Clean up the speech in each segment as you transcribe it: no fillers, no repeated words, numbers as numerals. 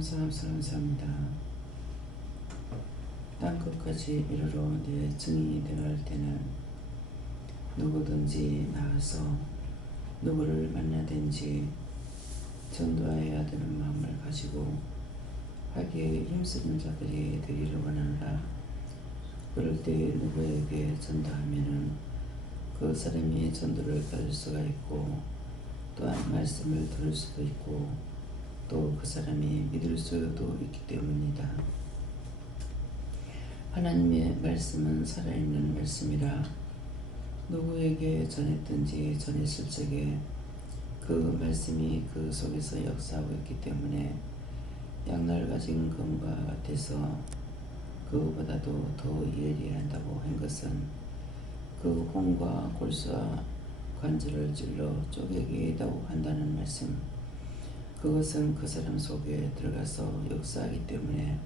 감사합니다. 땅끝까지 이르러 내 증인이 되어 할 때는 누구든지 나와서 누구를 만나든지 전도하여야 되는 마음을 가지고 하기에 힘쓰는 자들이 되기를 원하노라. 그럴 때 누구에게 전도하면은 그 사람이 전도를 받을 수가 있고 또한 말씀을 들을 수도 있고 또 그 사람이 믿을 수도 있기 때문이다. 하나님의 말씀은 살아있는 말씀이라 누구에게 전했든지 전했을 적에 그 말씀이 그 속에서 역사하고 있기 때문에 양날 가진 검과 같아서 그보다도 더 예리한다고 한 것은 그 혼과 골수와 관절을 찔러 쪼개기다고 한다는 말씀, 그것은 그 사람 속에 들어가서 역사하기 때문에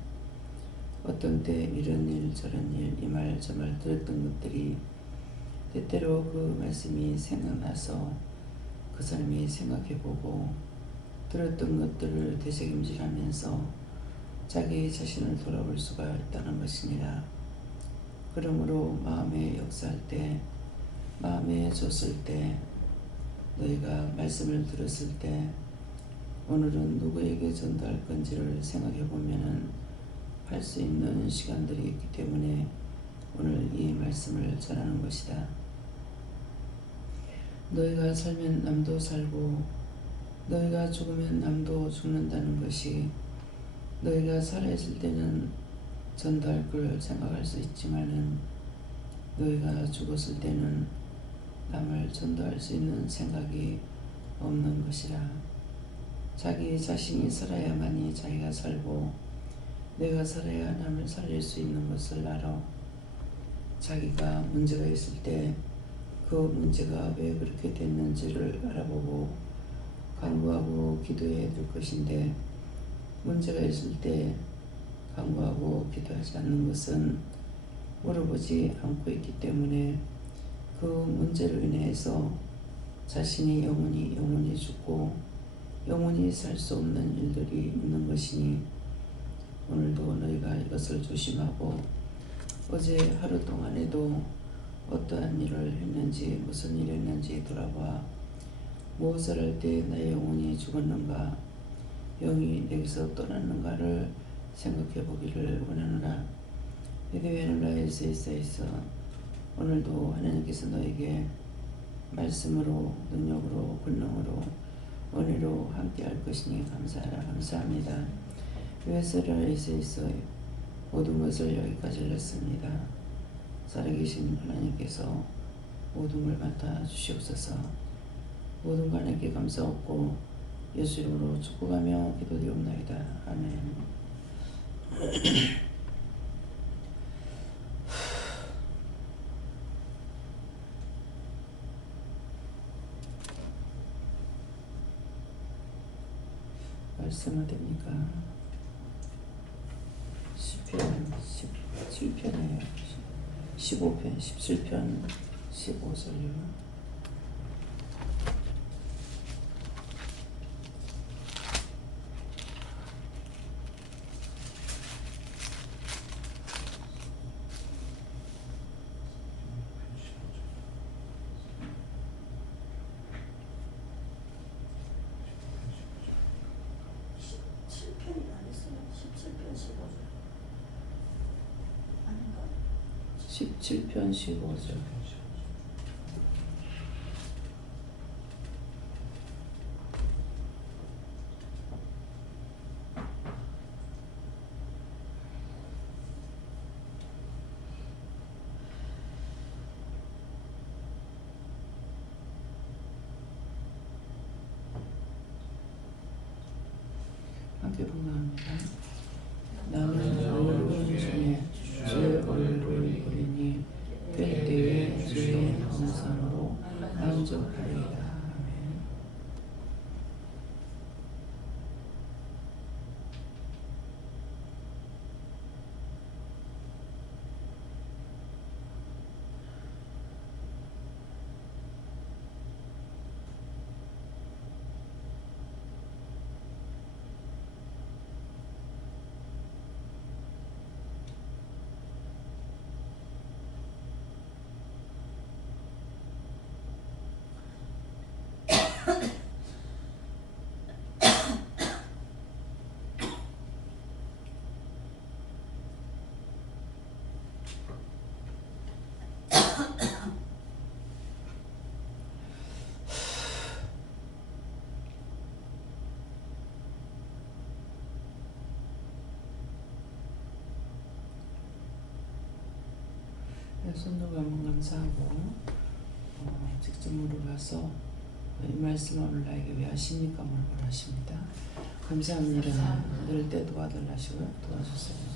어떤 때 이런 일 저런 일 이 말 저 말 들었던 것들이 때때로 그 말씀이 생각나서 그 사람이 생각해보고 들었던 것들을 되새김질하면서 자기 자신을 돌아볼 수가 있다는 것이니라. 그러므로 마음에 역사할 때, 마음에 줬을 때, 너희가 말씀을 들었을 때 오늘은 누구에게 전도할 건지를 생각해 보면은 할 수 있는 시간들이 있기 때문에 오늘 이 말씀을 전하는 것이다. 너희가 살면 남도 살고 너희가 죽으면 남도 죽는다는 것이 너희가 살아있을 때는 전도할 걸 생각할 수 있지만은 너희가 죽었을 때는 남을 전도할 수 있는 생각이 없는 것이라. 자기 자신이 살아야만이 자기가 살고 내가 살아야 남을 살릴 수 있는 것을 알아. 자기가 문제가 있을 때 그 문제가 왜 그렇게 됐는지를 알아보고 간구하고 기도해야 될 것인데 문제가 있을 때 간구하고 기도하지 않는 것은 물어보지 않고 있기 때문에 그 문제로 인해서 자신이 영원히 죽고 영원히 살 수 없는 일들이 있는 것이니 오늘도 너희가 이것을 조심하고 어제 하루 동안에도 어떠한 일을 했는지 무슨 일을 했는지 돌아봐 무엇을 할 때 나의 영혼이 죽었는가 영이 내게서 떠났는가를 생각해 보기를 원하노라. 에드웨누라에서 있어 오늘도 하나님께서 너에게 말씀으로 능력으로 권능으로 은혜로 함께 할 것이니 감사합니다. 에스라엘에서 있어 모든 것을 여기까지 넣습니다. 살아계신 하나님께서 모든 걸 맡아 주시옵소서. 모든 것 하나님께 감사하고 예수 이름으로 축복하며 기도드리옵나이다. 아멘. 말씀 어딥니까? 시편 17편이에요. 15편, 17편 15절이요. 아닌가? 17편 15절. 함께 봉독합니다. 나는 얼굴 중에 주의 얼굴을 보리니 그때에 주의 형상으로 만족하리이다. 아멘. 손도감은 감사하고 직접 물어봐서 이 말씀을 오늘 나에게 왜 하십니까? 물어보라 하십니다. 감사합니다. 늘 때 도와달라시고요. 도와주세요.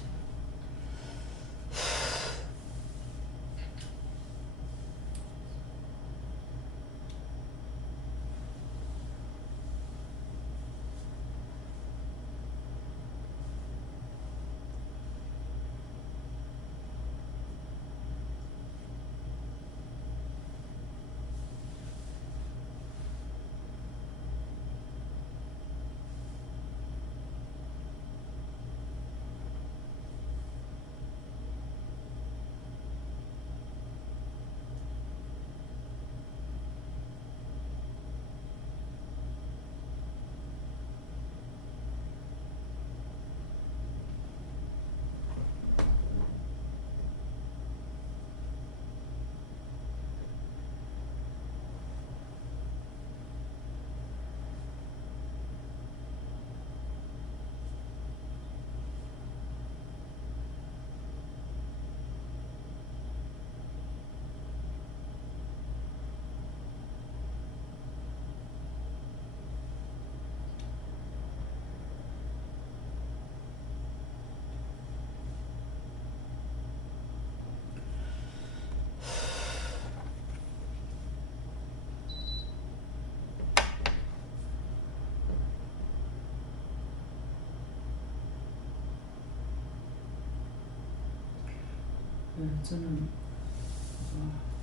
저는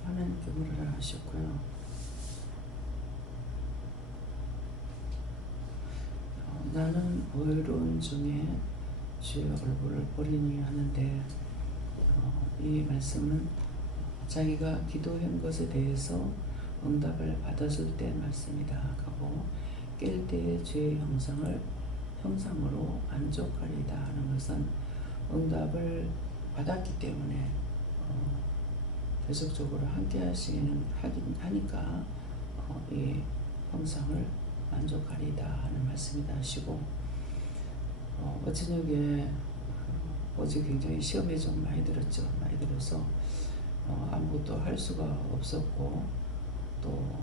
하나님께 물으라 하셨고요. 나는 의로운 중에 주의 얼굴을 보리니 하는데 이 말씀은 자기가 기도한 것에 대해서 응답을 받았을 때 말씀이다 하고 깰 때의 주의 형상으로 만족하리다 하는 것은 응답을 받았기 때문에 계속적으로 함께 하니까 이 형상을 만족하리다 하는 말씀이다 하시고 저녁에 어제 굉장히 시험에 좀 많이 들었죠. 많이 들어서 아무것도 할 수가 없었고 또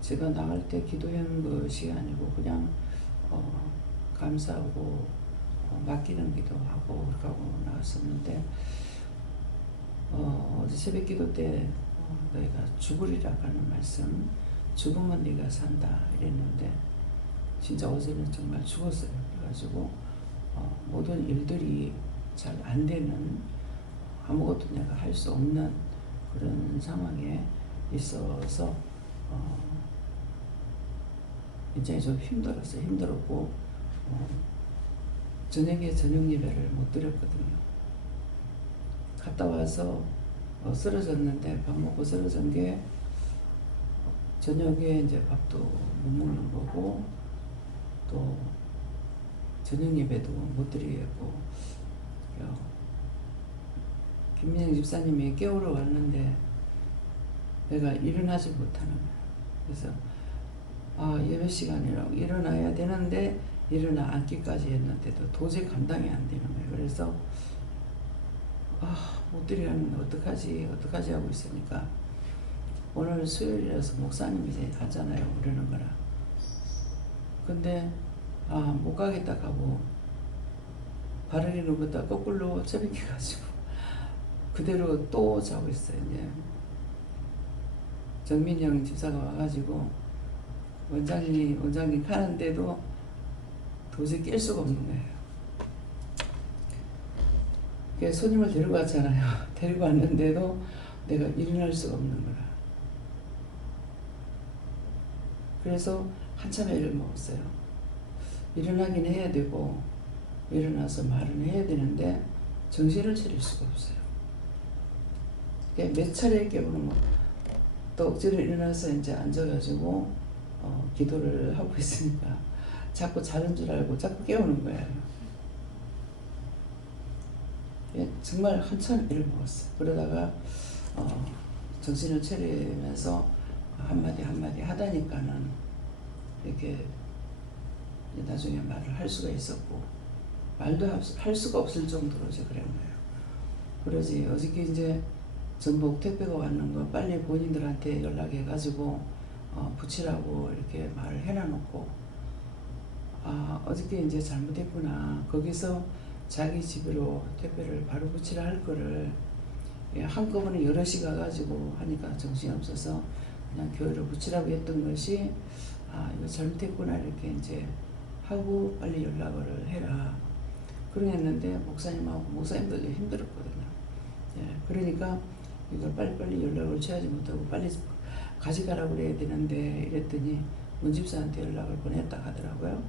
제가 나갈 때 기도한 것이 아니고 그냥 감사하고 맡기는 기도하고 그렇게 하고 나왔었는데 어제 새벽 기도 때 너희가 죽으리라 하는 말씀, 죽으면 네가 산다 이랬는데 진짜 어제는 정말 죽었어요. 그래가지고 모든 일들이 잘 안 되는 아무것도 내가 할 수 없는 그런 상황에 있어서 굉장히 좀 힘들었어요. 힘들었고 저녁에 저녁 예배를 못 드렸거든요. 갔다 와서 쓰러졌는데 밥 먹고 쓰러진 게 저녁에 이제 밥도 못 먹는 거고 또 저녁 예배도 못 드리고 김민영 집사님이 깨우러 왔는데 내가 일어나지 못하는 거예요. 그래서 예배 시간이라고 일어나야 되는데 일어나 앉기까지 했는데도 도저히 감당이 안 되는 거예요. 그래서 못 드리면 어떡하지 하고 있으니까 오늘 수요일이라서 목사님이 이제 하잖아요. 그러는 거라. 근데 못 가겠다 하고 바르는 것도 거꾸로 처박혀가지고 그대로 또 자고 있어요. 이제 정민영 집사가 와가지고 원장님 가는데도 도저히 깰 수가 없는 거예요. 손님을 데리고 왔잖아요. 데리고 왔는데도 내가 일어날 수가 없는 거라. 그래서 한참 애를 먹었어요. 일어나긴 해야 되고 일어나서 말은 해야 되는데 정신을 차릴 수가 없어요. 몇 차례 깨우는 거. 또 억지로 일어나서 이제 앉아가지고 기도를 하고 있으니까 자꾸 자는 줄 알고 자꾸 깨우는 거예요. 정말 한참 일을 먹었어요. 그러다가 정신을 차리면서 한마디 하다니까는 이렇게 나중에 말을 할 수가 있었고 말도 할 수가 없을 정도로 이제 그런 거예요. 그러지. 어저께 이제 전복 택배가 왔는 거 빨리 본인들한테 연락해가지고 붙이라고 이렇게 말을 해놔놓고, 아 어저께 이제 잘못했구나. 거기서 자기 집으로 택배를 바로 붙이라 할 거를 한꺼번에 여럿이 가가지고 하니까 정신없어서 그냥 교회로 붙이라고 했던 것이, 아 이거 잘못했구나 이렇게 이제 하고 빨리 연락을 해라 그러겠는데, 목사님들도 힘들었거든요. 예, 그러니까 이걸 빨리빨리 연락을 취하지 못하고 빨리 가져가라고 그래야 되는데 이랬더니 문집사한테 연락을 보냈다 하더라고요.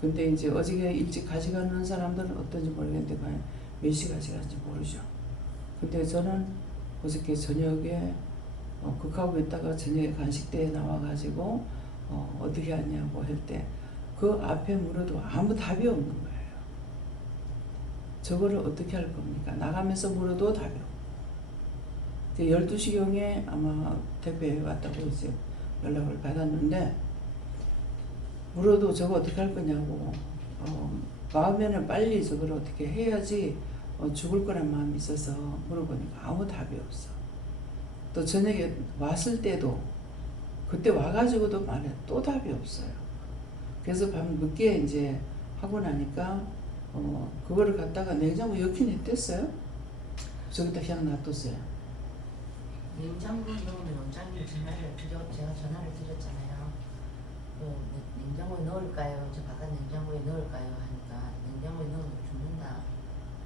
근데 이제 어저께 일찍 가져가는 사람들은 어떤지 모르겠는데 과연 몇 시 가져갔는지 모르죠. 근데 저는 어저께 저녁에 극하고 있다가 저녁에 간식대에 나와가지고 어떻게 하냐고 할 때 그 앞에 물어도 아무 답이 없는 거예요. 저거를 어떻게 할 겁니까? 나가면서 물어도 답이 없고. 12시경에 아마 택배 왔다고 이제 연락을 받았는데, 물어도 저거 어떻게 할 거냐고, 마음에는 빨리 저걸 어떻게 해야지 죽을 거란 마음이 있어서 물어보니까 아무 답이 없어. 또 저녁에 왔을 때도 그때 와가지고도 말해 또 답이 없어요. 그래서 밤 늦게 이제 하고 나니까 그거를 갖다가 냉장고 넣긴 했댔어요. 저기다 그냥 놔뒀어요. 냉장고 넣으면 원장님 제가 전화를 드렸잖아요. 냉장고에 넣을까요? 저 바깥 냉장고에 넣을까요? 하니까 냉장고에 넣으면 죽는다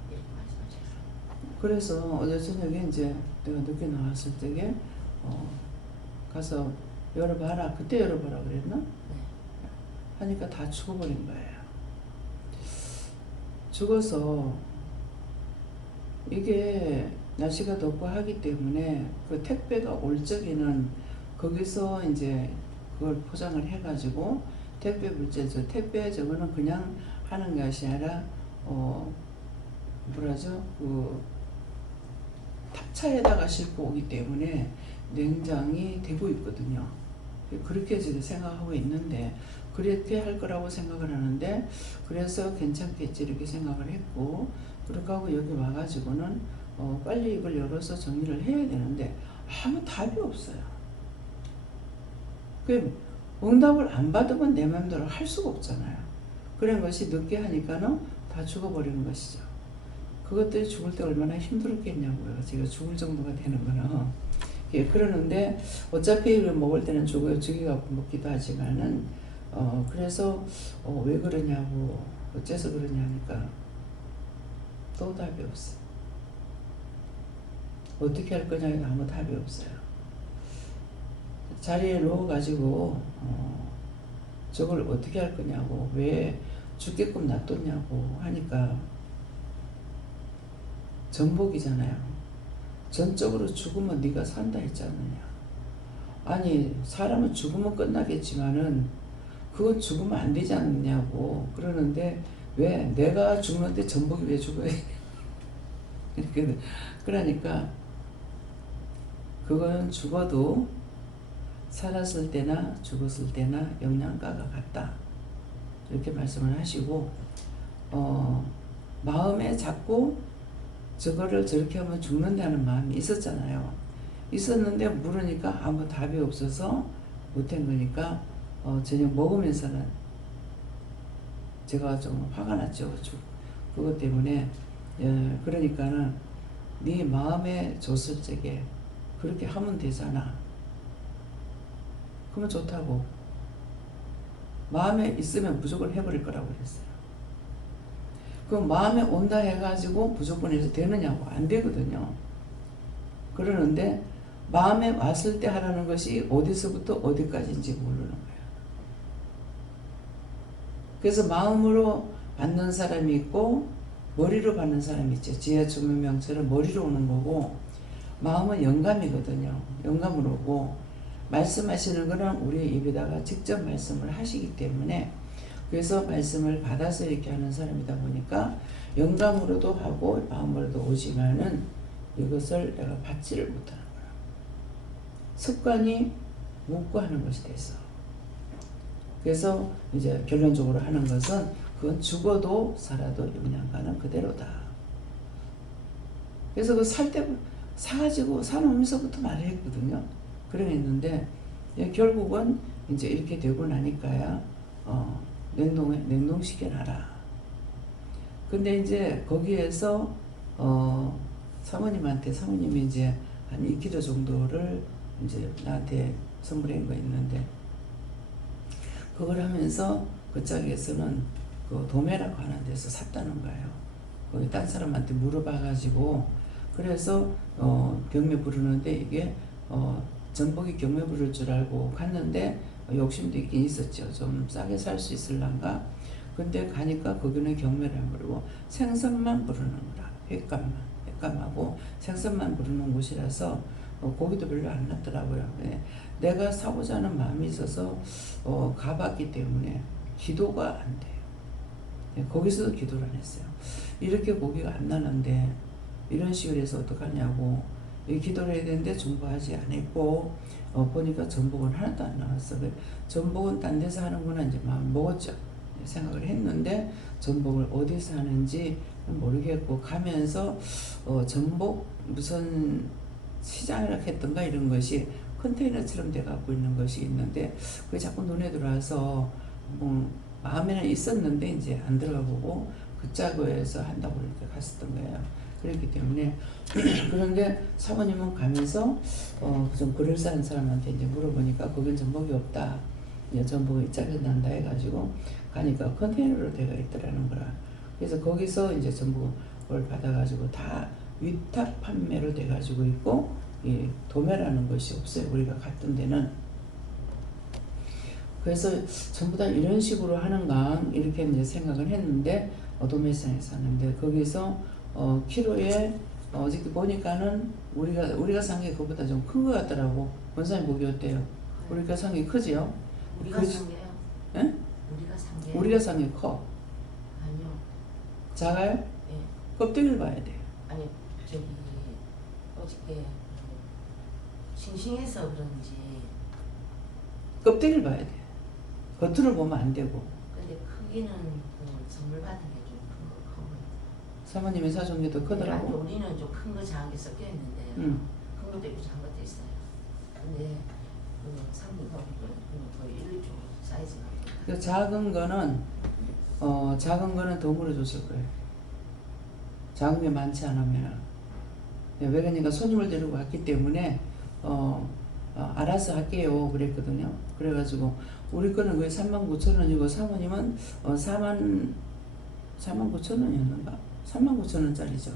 이렇게 말씀하셨어요. 그래서 어제 저녁에 이제 내가 늦게 나왔을 때에 가서 열어봐라. 그때 열어보라 그랬나? 네. 하니까 다 죽어버린 거예요. 죽어서 이게 날씨가 덥고 하기 때문에 그 택배가 올 적에는 거기서 이제 그걸 포장을 해가지고 택배 물질, 택배 저거는 그냥 하는 것이 아니라 뭐라죠? 그 탑차에다가 싣고 오기 때문에 냉장이 되고 있거든요. 그렇게 지금 생각하고 있는데, 그렇게 할 거라고 생각을 하는데, 그래서 괜찮겠지 이렇게 생각을 했고, 그렇게 하고 여기 와가지고는 빨리 이걸 열어서 정리를 해야 되는데 아무 답이 없어요. 그 응답을 안 받으면 내 마음대로 할 수가 없잖아요. 그런 것이 늦게 하니까는 다 죽어버리는 것이죠. 그것들이 죽을 때 얼마나 힘들었겠냐고요. 제가 죽을 정도가 되는 거는. 예, 그러는데 어차피 이걸 먹을 때는 죽여갖고 먹기도 하지만은 그래서 왜 그러냐고, 어째서 그러냐니까 또 답이 없어요. 어떻게 할 거냐고 아무 답이 없어요. 자리에 놓아가지고 저걸 어떻게 할 거냐고, 왜 죽게끔 놔뒀냐고 하니까 전복이잖아요. 전적으로 죽으면 네가 산다 했지 않느냐. 아니 사람은 죽으면 끝나겠지만은 그건 죽으면 안 되지 않느냐고 그러는데, 왜 내가 죽는데 전복이 왜 죽어야 이렇게. 그러니까 그건 죽어도 살았을 때나 죽었을 때나 영양가가 같다 이렇게 말씀을 하시고, 마음에 자꾸 저거를 저렇게 하면 죽는다는 마음이 있었잖아요. 있었는데 물으니까 아무 답이 없어서 못한 거니까 저녁 먹으면서는 제가 좀 화가 났죠. 그것 때문에. 예, 그러니까는 네 마음에 줬을 적에 그렇게 하면 되잖아. 그러면 좋다고. 마음에 있으면 무조건 해버릴 거라고 그랬어요. 그 마음에 온다 해가지고 무조건 해서 되느냐고, 안 되거든요. 그러는데 마음에 왔을 때 하라는 것이 어디서부터 어디까지인지 모르는 거예요. 그래서 마음으로 받는 사람이 있고 머리로 받는 사람이 있죠. 지혜 주문명처럼 머리로 오는 거고, 마음은 영감이거든요. 영감으로 오고, 말씀하시는 거는 우리 입에다가 직접 말씀을 하시기 때문에, 그래서 말씀을 받아서 이렇게 하는 사람이다 보니까 영감으로도 하고 마음으로도 오지만은 이것을 내가 받지를 못하는 거야. 습관이 묻고 하는 것이 돼서. 그래서 이제 결론적으로 하는 것은 그건 죽어도 살아도 영양가는 그대로다. 그래서 그 살 때 사가지고 사놓으면서부터 말을 했거든요. 그랬는데 결국은 이제 이렇게 되고 나니까야 냉동시켜놔라. 근데 이제 거기에서 사모님이 이제 한 2kg 정도를 이제 나한테 선물한 거 있는데, 그걸 하면서 그 짝에서는 그 도매라고 하는 데서 샀다는 거예요. 거기 딴 사람한테 물어봐가지고, 그래서 경매 부르는데 이게 전복이 경매 부를 줄 알고 갔는데 욕심도 있긴 있었죠. 좀 싸게 살 수 있을란가. 근데 가니까 거기는 경매를 안 부르고 생선만 부르는 거라. 횟감하고 생선만 부르는 곳이라서 고기도 별로 안 났더라고요. 내가 사고자 하는 마음이 있어서 가봤기 때문에 기도가 안 돼요. 거기서도 기도를 안 했어요. 이렇게 고기가 안 나는데 이런 식으로 해서 어떡하냐고 기도를 해야 되는데 전부하지 않았고, 보니까 전복은 하나도 안 나왔어. 전복은 딴 데서 하는구나 이제 마음 먹었죠. 생각을 했는데 전복을 어디서 하는지 모르겠고, 가면서 전복 무슨 시장이라 했던가 이런 것이 컨테이너처럼 돼 갖고 있는 것이 있는데, 그게 자꾸 눈에 들어와서 뭐 마음에는 있었는데 이제 안 들어가 보고 그 짝에서 한다고 이렇게 갔었던 거예요. 그렇기 때문에 그런데 사모님은 가면서 좀 그럴싸한 사람한테 이제 물어보니까 거긴 전복이 없다. 전복이 짝이 난다 해가지고 가니까 컨테이너로 되어 있더라는 거라. 그래서 거기서 이제 전복을 받아가지고 다 위탁 판매로 돼가지고 있고, 이 도매라는 것이 없어요. 우리가 갔던 데는. 그래서 전부 다 이런 식으로 하는가 이렇게 이제 생각을 했는데, 도매시장에서 하는데 거기서 키로에 어저께 보니까는 우리가 산 게 그거보다 좀 큰 것 같더라고. 원사님 보기 어때요? 우리가 산 게 크지요? 우리가 산 게요? 예? 우리가 산 게? 우리가 산 게 커. 아니요. 작아요? 예. 껍데기를 봐야 돼요. 아니 저기 어저께 싱싱해서 그런지 껍데기를 봐야 돼요. 겉으로 보면 안 되고. 근데 크기는 그 선물 받은 게 좀 큰 거 커. 사모님이 사준 게 더 크더라고. 우리는 좀 큰 거 작은 게 섞여 있는데 큰 것도 있고 작은 것도 있어요. 근데 그 상품 보니까 거의 1, 2조 사이즈가. 그 작은 거는 더 물어줬을 거예요. 작은 게 많지 않으면. 왜 그러니까 손님을 데리고 왔기 때문에 알아서 할게요 그랬거든요. 그래가지고 우리 거는 그게 39,000원이고 사모님은 49,000원이었는가? 39,000원짜리죠.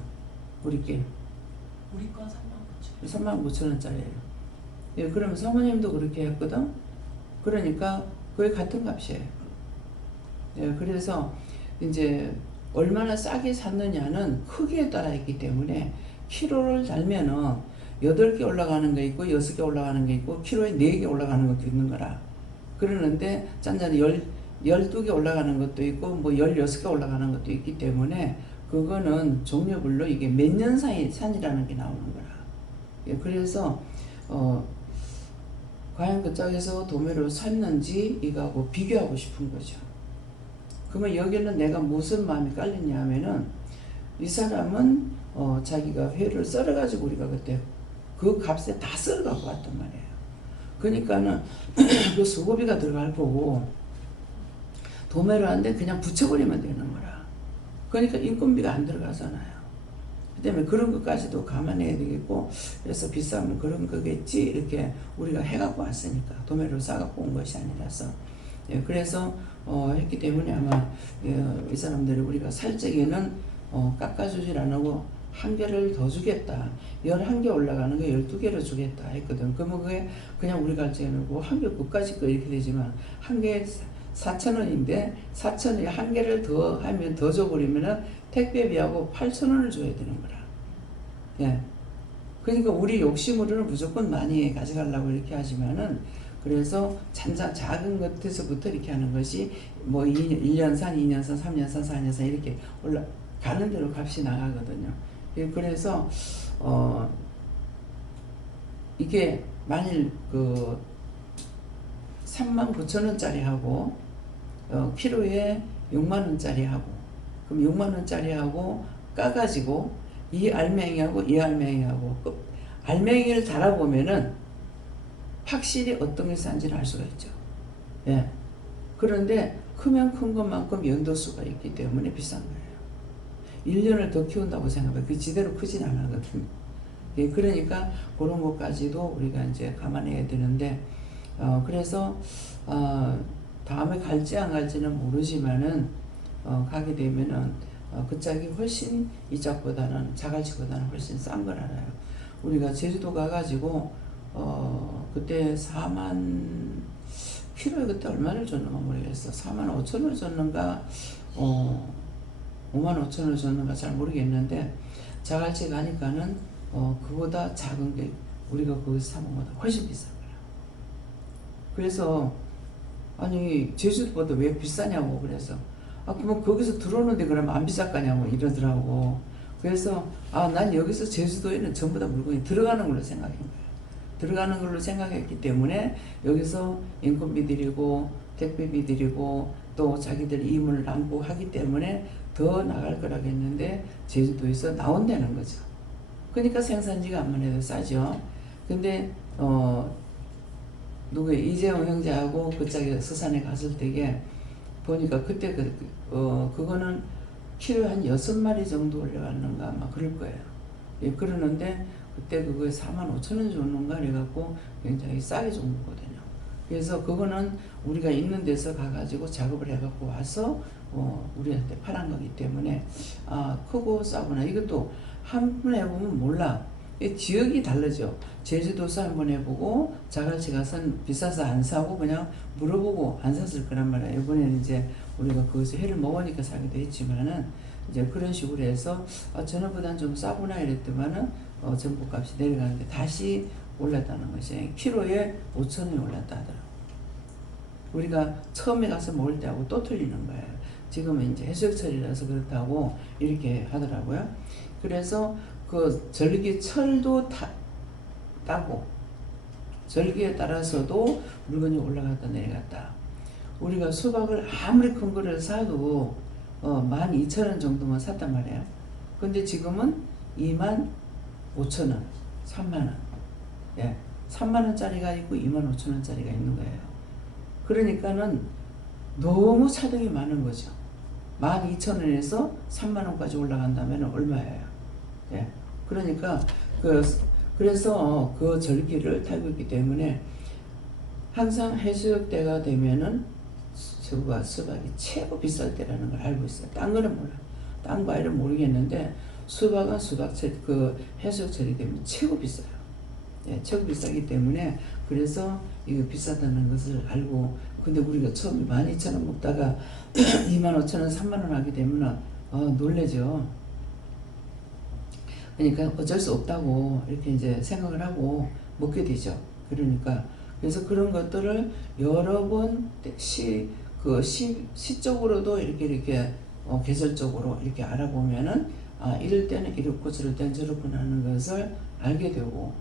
우리 게. 우리 건 39,000원. 39,000원짜리예요. 예, 그러면 사모님도 그렇게 했거든. 그러니까 그게 같은 값이에요. 예, 그래서 이제 얼마나 싸게 샀느냐는 크기에 따라 있기 때문에, 키로를 달면은 8개 올라가는 거 있고 6개 올라가는 게 있고 키로에 4개 올라가는 것도 있는 거라. 그러는데 짠짠이 12개 올라가는 것도 있고 뭐 16개 올라가는 것도 있기 때문에 그거는 종류별로 이게 몇 년 산이라는 게 나오는 거라. 예, 그래서 과연 그 짝에서 도매로 샀는지 이거하고 비교하고 싶은 거죠. 그러면 여기는 내가 무슨 마음이 깔리냐 하면은, 이 사람은 자기가 회를 썰어가지고 우리가 그때 그 값에 다 썰어갖고 왔단 말이에요. 그러니까는 그 수고비가 들어갈 거고, 도매로 하는데 그냥 붙여버리면 되는 거라. 그러니까 인건비가 안 들어가잖아요. 그 때문에 그런 것까지도 감안해야 되겠고, 그래서 비싸면 그런 거겠지 이렇게 우리가 해갖고 왔으니까, 도매로 싸갖고 온 것이 아니라서. 예, 그래서 했기 때문에 아마 이 사람들이 우리가 살 적에는 깎아주질 안 하고 1개를 더 주겠다. 11개 올라가는 거 12개를 주겠다 했거든. 그러면 그게 그냥 우리가 할 적에는 1개 끝까지 거 이렇게 되지만 1개에 4,000원인데 4,000원에 1개를 더 하면 더 줘버리면은 택배비하고 8,000원을 줘야 되는 거라. 예. 그러니까 우리 욕심으로는 무조건 많이 가져가려고 이렇게 하지만은, 그래서 작은 것에서부터 이렇게 하는 것이 뭐 1년 산, 2년 산, 3년 산, 4년 산 이렇게 올라가는 대로 값이 나가거든요. 그래서 이게 만일 그 39,000원짜리 하고 키로에 6만원짜리 하고, 그럼 6만원짜리 하고 까가지고 이 알맹이하고 이 알맹이하고 알맹이를 달아보면은 확실히 어떤 게 싼지를 알 수가 있죠. 예. 그런데 크면 큰 것만큼 연도수가 있기 때문에 비싼 거예요. 1년을 더 키운다고 생각하면 그 지대로 크진 않거든요. 예, 그러니까 그런 것까지도 우리가 이제 감안해야 되는데, 그래서 다음에 갈지 안 갈지는 모르지만은 가게 되면은 그 짝이 훨씬 이 짝보다는 자갈치보다는 훨씬 싼 걸 알아요. 우리가 제주도 가가지고 그때 4만 키로에 그때 얼마를 줬는가 모르겠어. 4만 5천 원 줬는가 5만 5천 원 줬는가 잘 모르겠는데, 자갈치 가니까는 그보다 작은 게 우리가 거기서 사먹은 것보다 훨씬 비싼 거야. 그래서 아니 제주도보다 왜 비싸냐고. 그래서 그럼 거기서 들어오는데 그러면 안 비쌀 거냐고 이러더라고. 그래서 난 여기서 제주도에는 전부 다 물건이 들어가는 걸로 생각한 거예요. 들어가는 걸로 생각했기 때문에 여기서 인건비 들이고 택배비 들이고 또 자기들 임을 남고 하기 때문에 더 나갈 거라고 했는데 제주도에서 나온다는 거죠. 그러니까 생산지가 암만 해도 싸죠. 근데 누구 이재용 형제하고 그쪽에 서산에 갔을 때게 보니까 그때 그거는 키로에 한 6마리 정도 올려갔는가 아마 그럴 거예요. 예, 그러는데 그때 그거에 4만 5천 원 줬는가 그래갖고 굉장히 싸게 준 거거든요. 그래서 그거는 우리가 있는 데서 가가지고 작업을 해갖고 와서 우리한테 팔은 거기 때문에 크고 싸구나. 이것도 한 번 해보면 몰라. 지역이 다르죠. 제주도서 한번 해보고 자갈치 가서는 비싸서 안 사고 그냥 물어보고 안 샀을 거란 말이야. 이번에는 이제 우리가 거기서 회를 먹으니까 사기도 했지만은 이제 그런 식으로 해서 전에보다는 좀 싸구나 이랬더만은 전복값이 내려가는데 다시 올랐다는 것이 키로에 5천 원이 올랐다 하더라고. 우리가 처음에 가서 먹을 때하고 또 틀리는 거예요. 지금은 이제 해수욕철이라서 그렇다고 이렇게 하더라고요. 그래서 그 절기철도 따고 절기에 따라서도 물건이 올라갔다 내려갔다. 우리가 수박을 아무리 큰 거를 사도 12,000원 정도만 샀단 말이에요. 근데 지금은 25,000원, 3만원. 예, 3만원짜리가 있고 25,000원짜리가 있는 거예요. 그러니까는 너무 차등이 많은 거죠. 12,000원에서 3만원까지 올라간다면 얼마예요? 예, 그러니까 그래서 그 절기를 타고 있기 때문에 항상 해수욕 때가 되면은 수박이 최고 비쌀 때라는 걸 알고 있어요. 딴 거는 몰라. 딴 과일은 모르겠는데 수박은 수박철 해수욕철이 되면 최고 비싸요. 예, 최고 비싸기 때문에 그래서 이거 비싸다는 것을 알고, 근데 우리가 처음에 12,000원 먹다가 25,000원, 3만원 하게 되면 놀래죠. 그러니까 어쩔 수 없다고 이렇게 이제 생각을 하고 먹게 되죠. 그러니까 그래서 그런 것들을 여러 번 시적으로도 이렇게 계절적으로 이렇게 알아보면은 이럴 때는 이렇고 저럴 때는 저렇구나 하는 것을 알게 되고,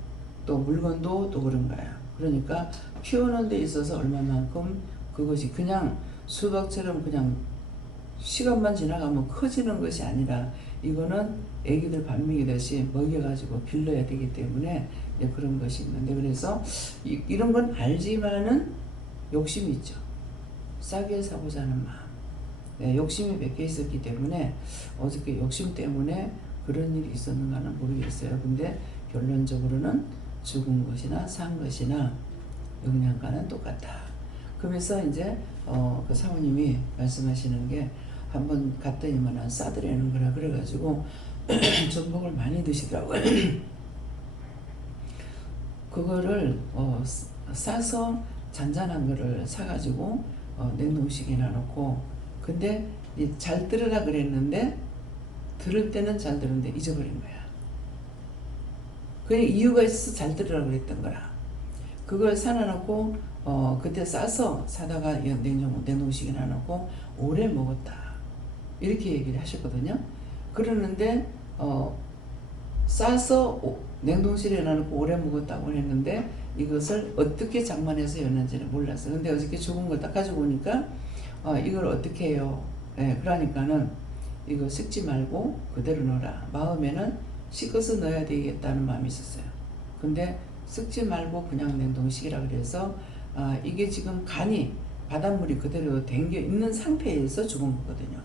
또 물건도 또 그런 거야. 그러니까 키우는 데 있어서 얼마만큼 그것이 그냥 수박처럼 그냥 시간만 지나가면 커지는 것이 아니라 이거는 애기들 밥 먹이듯이 먹여가지고 길러야 되기 때문에 그런 것이 있는데, 그래서 이런 건 알지만은 욕심이 있죠. 싸게 사고자 하는 마음. 네, 욕심이 몇 개 있었기 때문에 어저께 욕심 때문에 그런 일이 있었는가는 모르겠어요. 근데 결론적으로는 죽은 것이나 산 것이나 영양가는 똑같다. 그러면서 이제 그 사모님이 말씀하시는 게 한번 갔더니만 싸드리는 거라 그래가지고 전복을 많이 드시더라고요. 그거를 싸서 잔잔한 거를 사가지고 냉동식에 놔놓고, 근데 잘 들으라 그랬는데 들을 때는 잘 들었는데 잊어버린 거야. 그 이유가 있어서 잘 들으라 그랬던 거라. 그걸 사놔놓고 그때 싸서 사다가 냉동식에 놔놓고 오래 먹었다 이렇게 얘기를 하셨거든요. 그러는데 싸서 냉동실에 놔놓고 오래 먹었다고 했는데 이것을 어떻게 장만해서 였는지는 몰랐어요. 근데 어저께 죽은 걸 딱 가지고 오니까 이걸 어떻게 해요? 예, 그러니까는 이거 섞지 말고 그대로 넣어라. 마음에는 씻어서 넣어야 되겠다는 마음이 있었어요. 근데 섞지 말고 그냥 냉동식이라 그래서 이게 지금 간이 바닷물이 그대로 담겨 있는 상태에서 죽은 거거든요.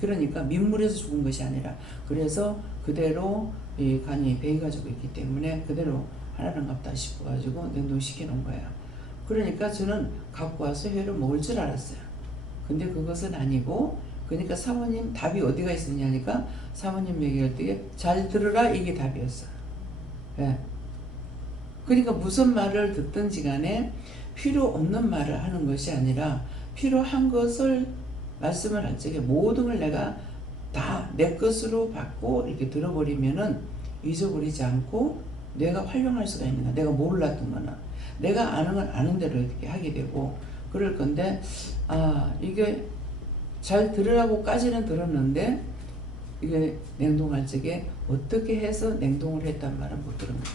그러니까 민물에서 죽은 것이 아니라 그래서 그대로 이 간이 배이가지고 있기 때문에 그대로 하나는갑다 싶어가지고 냉동시켜 놓은 거예요. 그러니까 저는 갖고 와서 회를 먹을 줄 알았어요. 근데 그것은 아니고 그러니까 사모님 답이 어디가 있었냐니까 사모님 얘기할 때 잘 들으라 이게 답이었어요. 예. 그러니까 무슨 말을 듣든지 간에 필요 없는 말을 하는 것이 아니라 필요한 것을 말씀을 할 적에 모든 걸 내가 다 내 것으로 받고 이렇게 들어버리면은 잊어버리지 않고 내가 활용할 수가 있는 거야. 내가 몰랐던 거는 내가 아는 건 아는 대로 이렇게 하게 되고 그럴 건데 이게 잘 들으라고까지는 들었는데 이게 냉동할 적에 어떻게 해서 냉동을 했단 말은 못 들은 거야.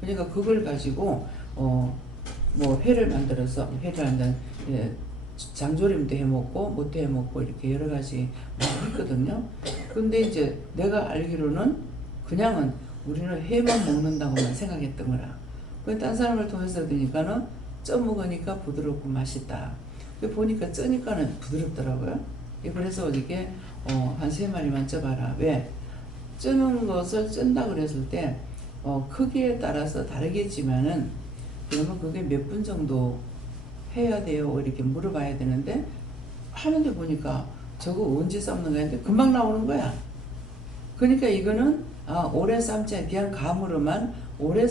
그러니까 그걸 가지고 뭐 회를 만들어서 회를 한단 장조림도 해먹고 못도 해먹고 이렇게 여러 가지 했거든요. 근데 이제 내가 알기로는 그냥은 우리는 회만 먹는다고만 생각했던 거라. 딴 사람을 통해서 들으니까는 쪄 먹으니까 부드럽고 맛있다. 보니까 쪄니까는 부드럽더라고요. 그래서 어저께 한 3마리만 쪄봐라. 왜? 쪄는 것을 쩐다 그랬을 때 크기에 따라서 다르겠지만은 그러면 그게 몇 분 정도 해야 돼요? 이렇게 물어봐야 되는데 하는데 보니까 저거 언제 삶는 거야? 근데 금방 나오는 거야. 그러니까 이거는 오래 삶지 않게 그냥 감으로만 오래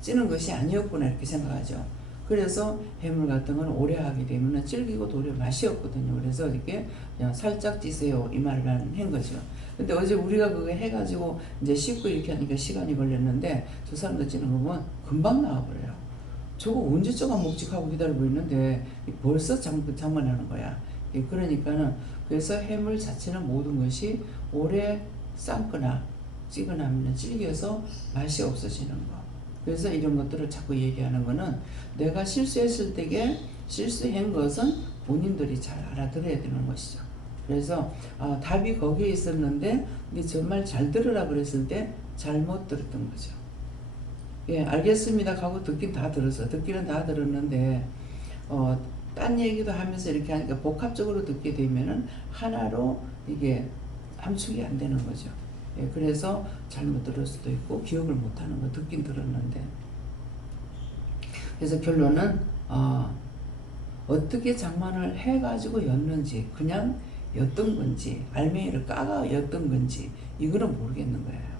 찌는 것이 아니었구나 이렇게 생각하죠. 그래서 해물 같은 건 오래 하게 되면 질기고 도리어 맛이 없거든요. 그래서 이렇게 그냥 살짝 찌세요 이 말을 한 거죠. 근데 어제 우리가 그거 해가지고 이제 씻고 이렇게 하니까 시간이 걸렸는데 저 사람들 찌는 거 보면 금방 나와버려요. 저거 언제 저거 묵직하고 기다리고 있는데 벌써 장만하는 거야. 그러니까는 그래서 해물 자체는 모든 것이 오래 삶거나 찌거나 하면 질겨서 맛이 없어지는 거. 그래서 이런 것들을 자꾸 얘기하는 거는 내가 실수했을 때에 실수한 것은 본인들이 잘 알아들어야 되는 것이죠. 그래서 답이 거기에 있었는데 근데 정말 잘 들으라 그랬을 때 잘못 들었던 거죠. 예, 알겠습니다 하고 듣긴 다 들었어. 듣기는 다 들었는데 딴 얘기도 하면서 이렇게 하니까 복합적으로 듣게 되면은 하나로 이게 함축이 안 되는 거죠. 예, 그래서 잘못 들을 수도 있고 기억을 못하는 거 듣긴 들었는데 그래서 결론은 어떻게 장만을 해가지고 였는지 그냥 였던 건지 알맹이를 까가 였던 건지 이거는 모르겠는 거예요.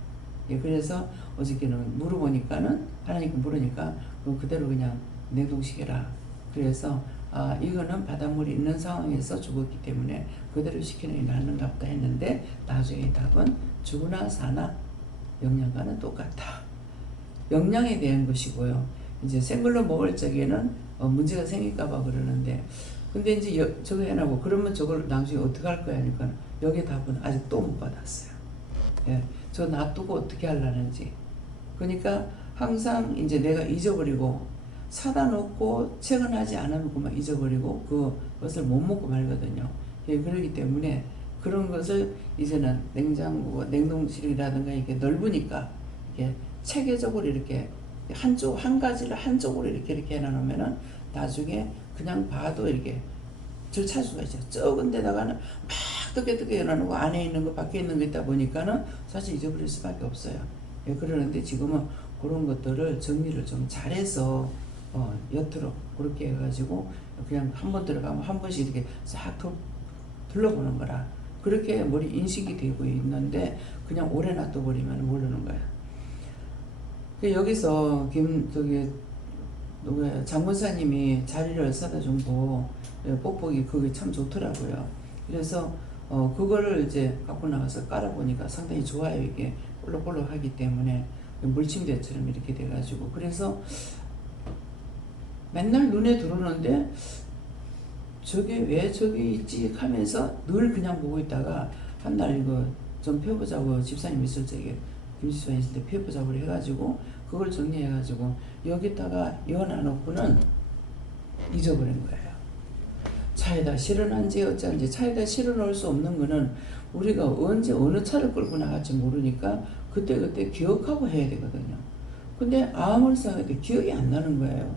예, 그래서 어저께는 물어보니까는 하나님께 물으니까 그대로 그냥 냉동시켜라. 그래서 이거는 바닷물이 있는 상황에서 죽었기 때문에 그대로 시키는 게 낫는갑다 했는데 나중에 답은 죽으나 사나 영양과는 똑같다. 영양에 대한 것이고요. 이제 생걸로 먹을 적에는 문제가 생길까봐 그러는데 근데 이제 저거 해놓고 그러면 저걸 나중에 어떻게 할 거야 하니까 여기 답은 아직 또 못 받았어요. 예, 저 놔두고 어떻게 하려는지. 그러니까 항상 이제 내가 잊어버리고 사다 놓고 체근하지 않으면 잊어버리고 그것을 못 먹고 말거든요. 예, 그렇기 때문에 그런 것을 이제는 냉장고, 냉동실이라든가 이렇게 넓으니까 이렇게 체계적으로 이렇게 한 가지를 한쪽으로 이렇게 해놓으면은 나중에 그냥 봐도 이렇게 저 찾을 수가 있죠. 적은 데다가는 막 뜨게 해놓고 안에 있는 거 밖에 있는 거 있다 보니까는 사실 잊어버릴 수밖에 없어요. 예, 그러는데 지금은 그런 것들을 정리를 좀 잘해서 옅도록 그렇게 해가지고 그냥 한 번 들어가면 한 번씩 이렇게 싹 둘러보는 거라 그렇게 머리 인식이 되고 있는데 그냥 오래 놔둬버리면 모르는 거야. 여기서 장문사님이 자리를 사다 준거 뽁뽁이 그게 참 좋더라고요. 그래서 그거를 이제 갖고 나가서 깔아보니까 상당히 좋아요. 이게 볼록볼록하기 때문에 물침대처럼 이렇게 돼가지고 그래서 맨날 눈에 들어오는데 저게 왜 저기 있지 하면서 늘 그냥 보고 있다가 한 날 이거 좀 펴보자고 집사님 있을 적에 김집사님 있을 때 펴보자고 해가지고 그걸 정리해가지고 여기다가 이어놔놓고는 잊어버린 거예요. 차에다 실어놨는지 어쩐지 차에다 실어놓을 수 없는 거는 우리가 언제 어느 차를 끌고 나갈지 모르니까 그때 기억하고 해야 되거든요. 근데 아무리 생각해도 기억이 안 나는 거예요.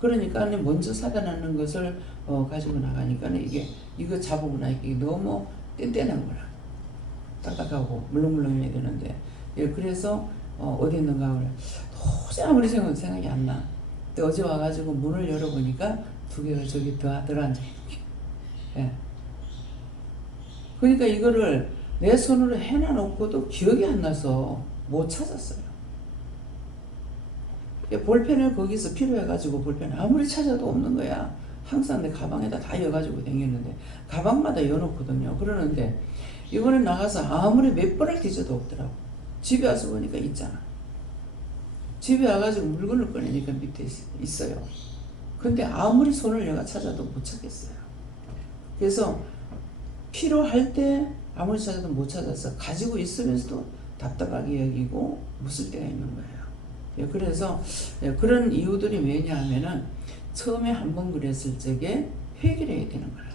그러니까 먼저 사다 놨는 것을 가지고 나가니까 이거 잡으고 나니까 너무 뗀뗀한 거라. 딱딱하고 물렁물렁해야 되는데, 예, 그래서 어디 있는가 그래. 도저히 아무리 생각해도 생각이 안 나. 근데 어제 와가지고 문을 열어보니까 두 개가 저기 들어앉아 있는 게. 예. 그러니까 이거를 내 손으로 해놔놓고도 기억이 안 나서 못 찾았어요. 볼펜을 거기서 필요해가지고 볼펜을 아무리 찾아도 없는 거야. 항상 내 가방에다 다 여가지고 다녔는데 가방마다 여놓거든요. 그러는데 이번에 나가서 아무리 몇 번을 뒤져도 없더라고. 집에 와서 보니까 있잖아. 집에 와가지고 물건을 꺼내니까 밑에 있어요. 근데 아무리 손을 내가 찾아도 못 찾겠어요. 그래서 필요할 때 아무리 찾아도 못 찾아서 가지고 있으면서도 답답하게 여기고 묻을 때가 있는 거예요. 예, 그래서 그런 이유들이 왜냐하면은 처음에 한번 그랬을 적에 회개를 해야 되는 거라.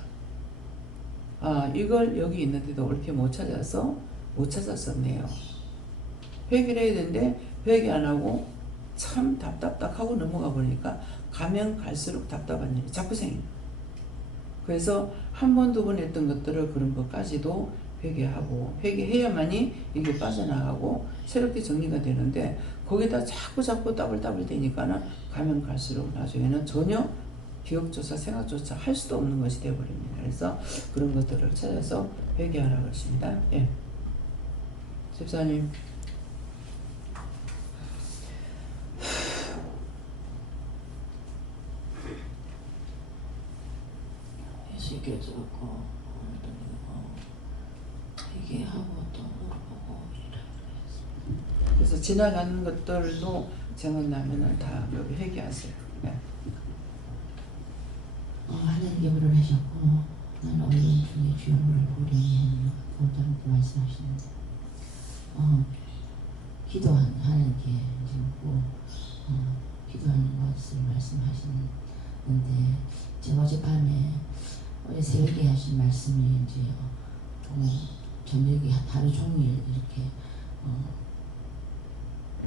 아, 이걸 여기 있는데도 옳게 못 찾았었네요. 회개를 해야 되는데 회개 안 하고 참 답답하고 넘어가 보니까 가면 갈수록 답답한 일이 자꾸 생겨요. 그래서 한 번, 두 번 했던 것들을 그런 것까지도 회개하고 회개해야만이 이게 빠져나가고 새롭게 정리가 되는데 거기다 자꾸 따블따블 되니까는 가면 갈수록 나중에는 전혀 기억조차 생각조차 할 수도 없는 것이 되어버립니다. 그래서 그런 것들을 찾아서 회개하라고 했습니다. 예. 집사님. 예수께 들었고 회개하고 또 물어보고 이래. 그래서 지나가는 것들도 생각나면은 다 여기 회개하세요. 네. 하나님께 물을 하셨고 나는 어려운 중에 주의 물을 보리니 보다고 말씀하시는데 기도한 하나님께 묻고 기도하는 것을 말씀하시는데 제가 어젯밤에 어제 새벽에 하신 말씀이 이제 저녁에 하루 종일 이렇게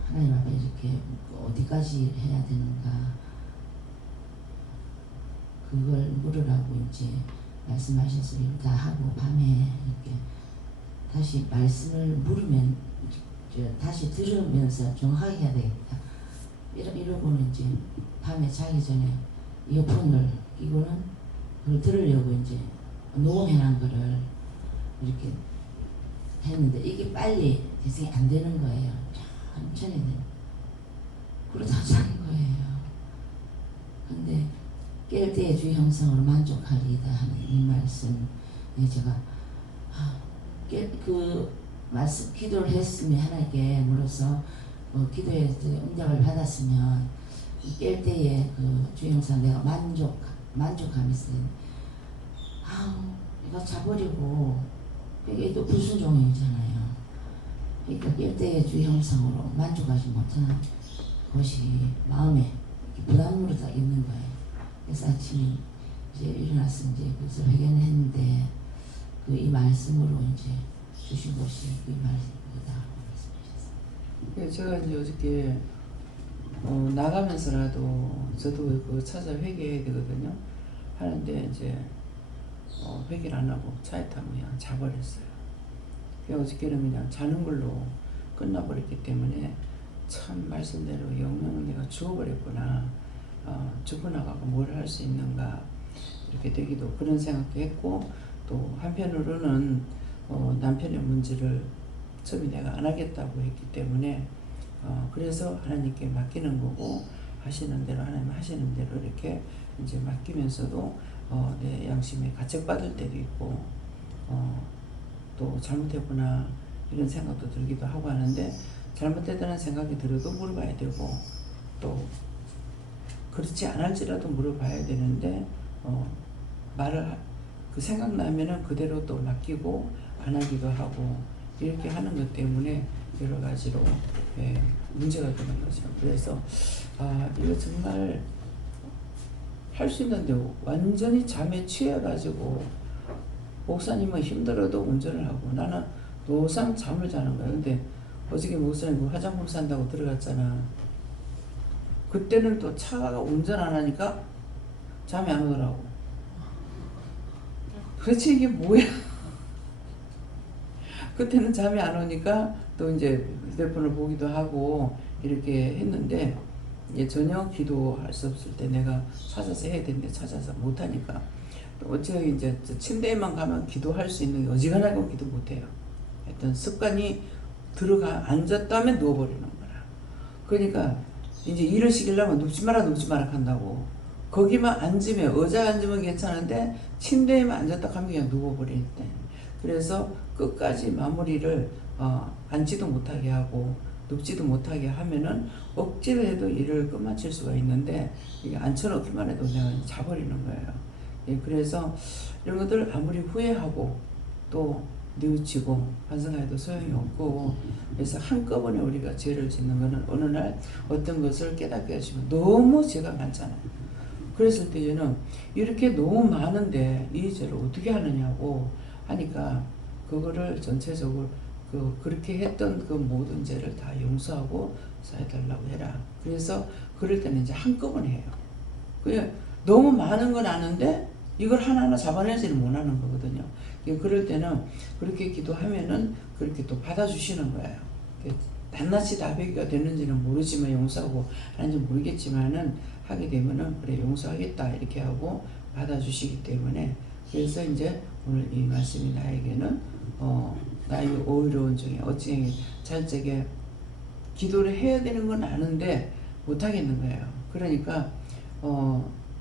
하나님 앞에 이렇게 어디까지 해야 되는가 그걸 물으라고 이제 말씀하셔서 다 하고 밤에 이렇게 다시 말씀을 물으면 다시 들으면서 정확하게 해야 되겠다. 이러고는 이제 밤에 자기 전에 이어폰을 끼고는 그걸 들으려고 이제 녹음해놓은 거를 이렇게 했는데 이게 빨리 재생이 안 되는 거예요. 천천히 그러다 자는 거예요. 근데 깰 때의 주의 형상으로 만족하리이다 하는 이 말씀에 제가 그 말씀 기도를 했으면 하나님께 물어서 기도에 응답을 받았으면 깰 때의 그 주의 형상 내가 만족감이 있어요. 내가 자버리고 그게 또 불순종이잖아요. 그러니까 깰 때의 주의 형상으로 만족하지 못하는 것이 마음에 부담으로 다 있는 거예요. 그래서 아침에 이제 일어나서 이제 그래서 회개를 했는데 이 말씀으로 이제 주신 것이 이 말씀이다 말씀하셨어요. 제가 이제 어저께 나가면서라도 저도 그거 찾아 회개해야 되거든요. 하는데 이제 회개를 안 하고 차에 타고 그냥 자버렸어요. 어저께는 그냥 자는 걸로 끝나버렸기 때문에 참 말씀대로 영명은 내가 죽어버렸구나. 죽어나가고 뭘 할 수 있는가 이렇게 되기도 그런 생각도 했고 또 한편으로는 남편의 문제를 처음에 내가 안 하겠다고 했기 때문에 그래서 하나님께 맡기는 거고 하시는 대로 하나님 하시는 대로 이렇게 이제 맡기면서도 내 양심에 가책받을 때도 있고 또 잘못했구나 이런 생각도 들기도 하고 하는데 잘못했다는 생각이 들어도 물어봐야 되고 또 그렇지 않을지라도 물어봐야 되는데 그 생각나면은 그대로 또 맡기고 안 하기도 하고 이렇게 하는 것 때문에 여러 가지로 문제가 되는 거죠. 그래서 이거 정말 할 수 있는데 완전히 잠에 취해가지고 목사님은 힘들어도 운전을 하고 나는 노상 잠을 자는 거예요. 근데 어저께 목사님 그 화장품 산다고 들어갔잖아. 그때는 또 차가 운전 안 하니까 잠이 안 오더라고. 도대체 이게 뭐야? 그때는 잠이 안 오니까 또 이제 휴대폰을 보기도 하고 이렇게 했는데, 이제 저녁 기도할 수 없을 때 내가 찾아서 해야 되는데 찾아서 못하니까 어째 이제 침대에만 가면 기도할 수 있는 게 어지간하고 기도 못해요. 하여튼 습관이 들어가 앉았다면 누워버리는 거라. 그러니까 이제 일을 시키려면 눕지 마라 한다고. 거기만 앉으면, 의자에 앉으면 괜찮은데 침대에만 앉았다 가면 그냥 누워버릴 때. 그래서 끝까지 마무리를 앉지도 못하게 하고 눕지도 못하게 하면은 억지로 해도 일을 끝마칠 수가 있는데, 이게 앉혀놓기만 해도 내가 자버리는 거예요. 예, 그래서 이런 것들 아무리 후회하고 또 뉘우치고 반성해도 소용이 없고, 그래서 한꺼번에 우리가 죄를 짓는 거는 어느 날 어떤 것을 깨닫게 하시면 너무 죄가 많잖아요. 그랬을 때 얘는 이렇게 너무 많은데 이 죄를 어떻게 하느냐고 하니까, 그거를 전체적으로 그렇게 했던 그 모든 죄를 다 용서하고 사해달라고 해라. 그래서 그럴 때는 이제 한꺼번에 해요. 그냥 너무 많은 건 아는데 이걸 하나하나 잡아내지는 못하는 거거든요. 그럴 때는 그렇게 기도하면은 그렇게 또 받아주시는 거예요. 낱낱이 다 배기가 되는지는 모르지만, 용서하고 하는지 모르겠지만은 하게 되면은 그래 용서하겠다 이렇게 하고 받아주시기 때문에, 그래서 이제 오늘 이 말씀이 나에게는 나의 어려운 중에 어찌 잘되게 기도를 해야 되는 건 아는데 못하겠는 거예요. 그러니까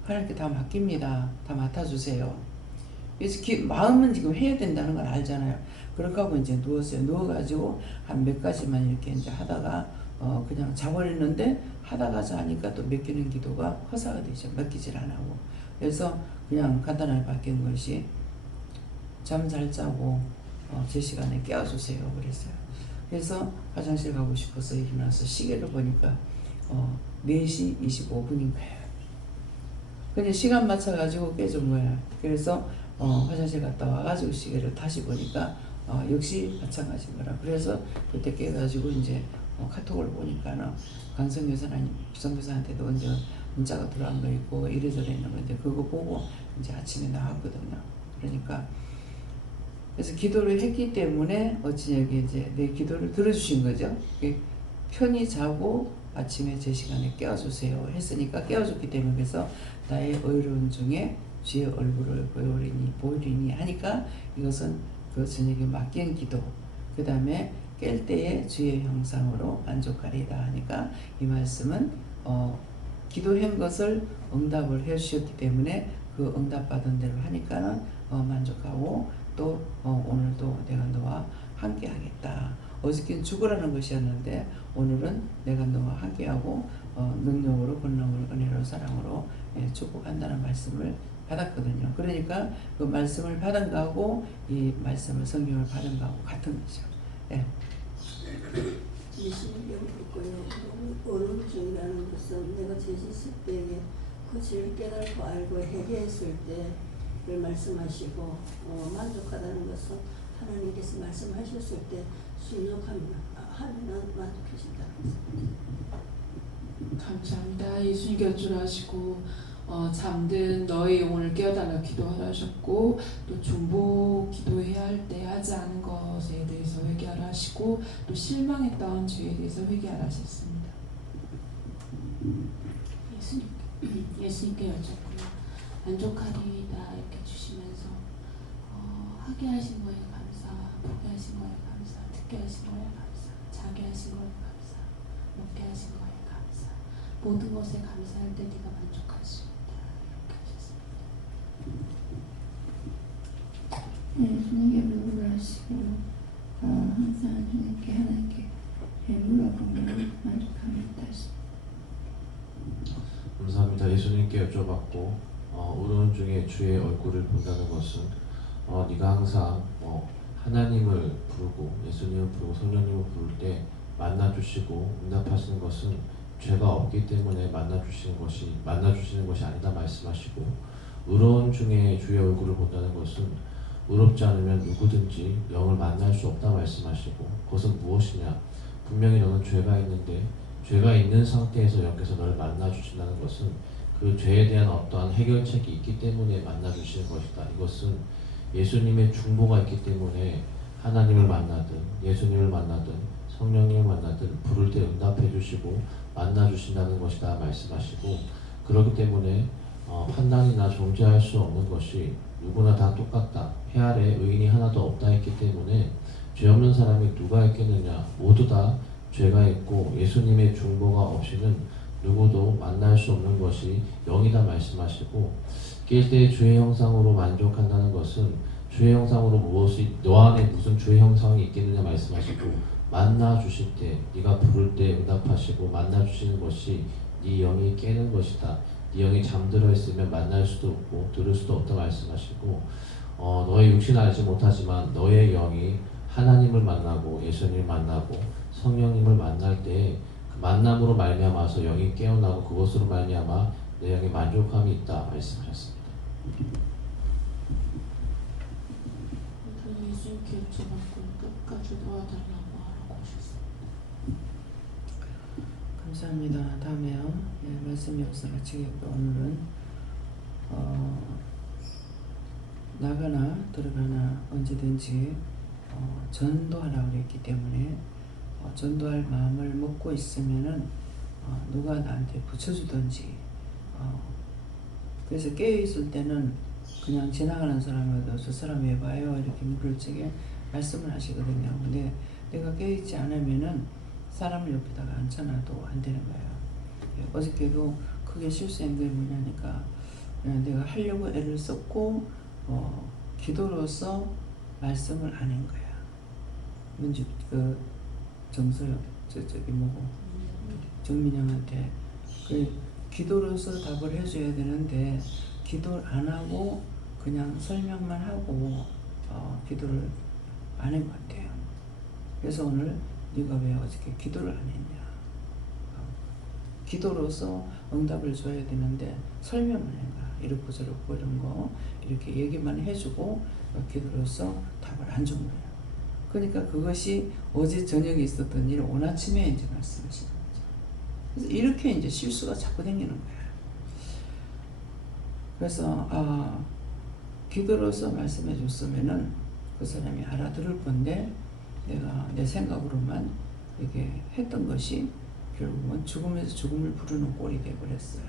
하나님께 다 맡깁니다. 다 맡아주세요. 그래서 마음은 지금 해야 된다는 걸 알잖아요. 그렇게 하고 이제 누웠어요. 누워가지고 한 몇 가지만 이렇게 이제 하다가 그냥 자버리는데, 하다가 자니까 또 맡기는 기도가 허사가 되죠. 맡기질 안 하고. 그래서 그냥 간단하게 바뀐 것이, 잠 잘 자고 제 시간에 깨워주세요 그랬어요. 그래서 화장실 가고 싶어서 일어나서 시계를 보니까 4시 25분인 거예요. 그냥 시간 맞춰가지고 깨준 거예요. 그래서 화장실 갔다 와가지고 시계를 다시 보니까 역시 마찬가지인 거라. 그래서 그때 깨가지고 이제 카톡을 보니까는 강성교사님, 부성교사한테도 언제 문자가 들어간 거 있고 이래저래 있는 건데, 그거 보고 이제 아침에 나왔거든요. 그러니까 그래서 기도를 했기 때문에 어찌 여기 이제 내 기도를 들어주신 거죠. 편히 자고 아침에 제 시간에 깨워주세요 했으니까 깨워줬기 때문에, 그래서 나의 어려운 중에 주의 얼굴을 보이리니 하니까, 이것은 그 저녁에 맡긴 기도, 그 다음에 깰 때에 주의 형상으로 만족하리다 하니까, 이 말씀은 기도한 것을 응답을 해주셨기 때문에 그 응답받은 대로 하니까는 만족하고, 또 오늘도 내가 너와 함께 하겠다. 어저께는 죽으라는 것이었는데 오늘은 내가 너와 함께하고 능력으로, 권능으로, 은혜로, 사랑으로 축복한다는 말씀을 받았거든요. 그러니까 그 말씀을 받은 거하고 이 말씀을, 성경을 받은 거하고 같은 거죠. 예. 예수님께 묻고요. 어려운 중이라는 것은 내가 죄 짓을 때에 그 죄를 깨닫고 알고 회개했을 때를 말씀하시고, 만족하다는 것은 하나님께서 말씀하셨을 때 순종하면 만족하신다는 것입니다. 감사합니다. 예수님께서 주라시고 잠든 너의 영혼을 깨워달라 기도하라 하셨고, 또 중보 기도해야 할 때 하지 않은 것에 대해서 회개하라 하시고, 또 실망했던 죄에 대해서 회개하라 하셨습니다. 예수님께 여쭙고요. 만족하리이다 이렇게 주시면서 하게 하신 거에 감사, 보게 하신 거에 감사, 듣게 하신 거에 감사, 자게 하신 거에 감사, 먹게 하신 거에 감사, 모든 것에 감사할 때 네가 만족할 수 있다 이렇게 하셨습니다. 예수님께 물어보시고 항상 주님께 하나님께 물어보면 만족합니다. 감사합니다. 예수님께 여쭤봤고, 우는 중에 주의 얼굴을 본다는 것은 네가 항상 하나님을 부르고 예수님을 부르고 성령님을 부를 때 만나주시고 응답하시는 것은 죄가 없기 때문에 만나주시는 것이 아니다 말씀하시고, 의로운 중에 주의 얼굴을 본다는 것은 의롭지 않으면 누구든지 영을 만날 수 없다 말씀하시고, 그것은 무엇이냐? 분명히 너는 죄가 있는데 죄가 있는 상태에서 여기서 너를 만나 주신다는 것은 그 죄에 대한 어떠한 해결책이 있기 때문에 만나 주시는 것이다. 이것은 예수님의 중보가 있기 때문에 하나님을 만나든 예수님을 만나든 성령님을 만나든 부를 때 응답해 주시고 만나 주신다는 것이다 말씀하시고, 그렇기 때문에 판단이나 존재할 수 없는 것이 누구나 다 똑같다. 해 아래 의인이 하나도 없다 했기 때문에 죄 없는 사람이 누가 있겠느냐. 모두 다 죄가 있고 예수님의 중보가 없이는 누구도 만날 수 없는 것이 영이다 말씀하시고, 깰 때 주의 형상으로 만족한다는 것은 주의 형상으로 무엇이 너 안에 무슨 주의 형상이 있겠느냐 말씀하시고, 만나 주실 때 네가 부를 때 응답하시고 만나 주시는 것이 네 영이 깨는 것이다. 네 영이 잠들어 있으면 만날 수도 없고 들을 수도 없다 말씀하시고, 너의 육신을 알지 못하지만 너의 영이 하나님을 만나고 예수님을 만나고 성령님을 만날 때 그 만남으로 말미암아서 영이 깨어나고 그것으로 말미암아 내 영에 만족함이 있다 말씀하셨습니다. 예수님께 여쭤봤고 끝까지 도와달라고 하라고 하셨습니다. 감사합니다. 다음에요. 예, 말씀이 없어 마치겠고, 오늘은 나가나 들어가나 언제든지 전도하라고 그랬기 때문에 전도할 마음을 먹고 있으면은 누가 나한테 붙여주든지, 그래서 깨어있을 때는 그냥 지나가는 사람에도 저 사람 왜 봐요? 이렇게 물을 적에 말씀을 하시거든요. 근데 내가 깨어있지 않으면은 사람을 옆에다가 앉혀놔도 안 되는 거예요. 어저께도 크게 실수한 게 뭐냐니까, 내가 하려고 애를 썼고 기도로서 말씀을 안 한 거야. 뭔지 정서요, 저기 뭐고 정민영한테 그 기도로서 답을 해줘야 되는데 기도를 안 하고 그냥 설명만 하고 기도를 안 한 것 같아요. 그래서 오늘 네가 왜 어저께 기도를 안 했냐. 기도로서 응답을 줘야 되는데 설명을 한 거야. 이렇고 저렇고 이런 거 이렇게 얘기만 해주고 기도로서 답을 안 준 거예요. 그러니까 그것이 어제 저녁에 있었던 일 오늘 아침에 이제 말씀하시는 거죠. 그래서 이렇게 이제 실수가 자꾸 생기는 거예요. 그래서 기도로서 말씀해 줬으면은 그 사람이 알아들을 건데 내가 내 생각으로만 이렇게 했던 것이 결국은 죽음에서 죽음을 부르는 꼴이 되어버렸어요.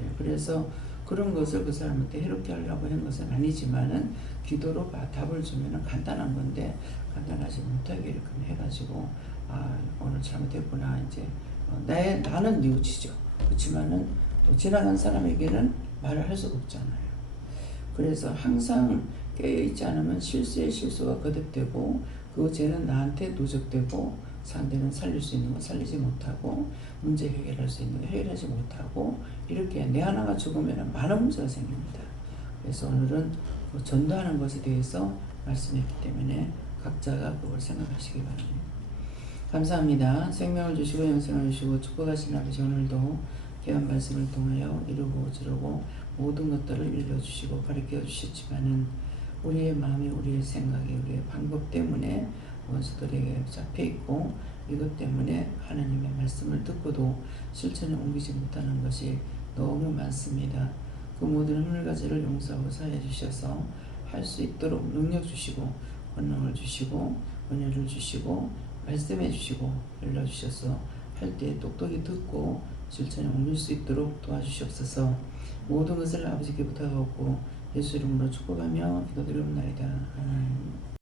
예, 그래서 그런 것을 그 사람한테 해롭게 하려고 한 것은 아니지만은 기도로 답을 주면은 간단한 건데 간단하지 못하게 이렇게 해가지고 오늘 잘못했구나 이제 나는 뉘우치죠. 그렇지만은 지나간 사람에게는 말을 할 수가 없잖아요. 그래서 항상 깨어있지 않으면 실수에 실수가 거듭되고 그 죄는 나한테 누적되고 상대는 살릴 수 있는 거 살리지 못하고 문제 해결할 수 있는 거 해결하지 못하고 이렇게 내 하나가 죽으면 많은 문제가 생깁니다. 그래서 오늘은 그 전도하는 것에 대해서 말씀했기 때문에 각자가 그걸 생각하시기 바랍니다. 감사합니다. 생명을 주시고 영생을 주시고 축복하신 아버지, 오늘도 귀한 말씀을 통하여 이루고 저루고 모든 것들을 일러주시고 가르쳐 주셨지만은 우리의 마음이 우리의 생각이 우리의 방법 때문에 원수들에게 잡혀있고 이것 때문에 하나님의 말씀을 듣고도 실천에 옮기지 못하는 것이 너무 많습니다. 그 모든 허물가지를 용서하고 사해 주셔서 할 수 있도록 능력 주시고 권능을 주시고 은혜를 주시고 말씀해 주시고 일러주셔서 할 때 똑똑히 듣고 실천에 옮길 수 있도록 도와주시옵소서. 모든 것을 아버지께 부탁하고 예수 이름으로 축복하며 기도드리옵나이다. 아멘.